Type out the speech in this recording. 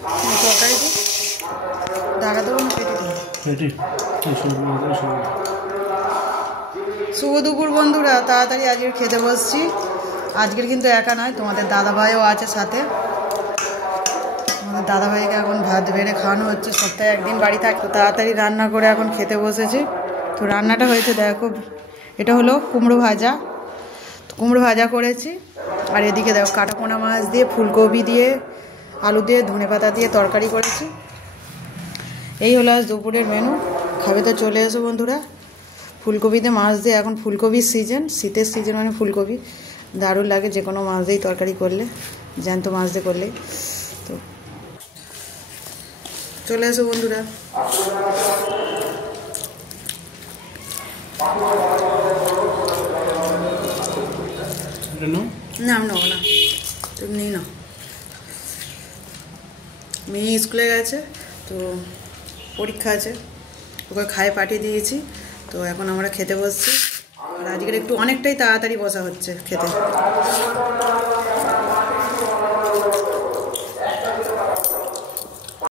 তরকারি ঢাকা দেবো না পেটি শুভ দুপুর বন্ধুরা, তাড়াতাড়ি আজকের খেতে বসছি। আজকের কিন্তু একা নয়, তোমাদের দাদাভাইও আছে সাথে। আমাদের দাদাভাইকে এখন ভাত বেড়ে খাওয়ানো হচ্ছে, সপ্তাহে একদিন বাড়ি থাকতো। তাড়াতাড়ি রান্না করে এখন খেতে বসেছি। তো রান্নাটা হয়েছে দেখো, এটা হলো কুমড়ো ভাজা। কুমড়ো ভাজা করেছি, আর এদিকে দেখো কাটাপোনা মাছ দিয়ে, ফুলকপি দিয়ে, আলু দিয়ে, ধনেপাতা দিয়ে তরকারি করেছি। এই হলো আজ দুপুরের মেনু। খাবে তো চলে এসো বন্ধুরা। ফুলকপিতে মাছ দিয়ে, এখন ফুলকপির সিজন, শীতের সিজন মানে ফুলকপি দারুণ লাগে যে কোনো মাছ দিয়েই তরকারি করলে, জ্যান্ত মাছ দিয়ে করলে। তো চলে এসো বন্ধুরা। না আমি নেবো না, তুমি নিই না। মেয়ে স্কুলে গেছে, তো পরীক্ষা আছে, ওকে খায়ে পাঠিয়ে দিয়েছি। তো এখন আমরা খেতে বসছি। আর আজকের একটু অনেকটাই তাড়াতাড়ি বসা হচ্ছে খেতে।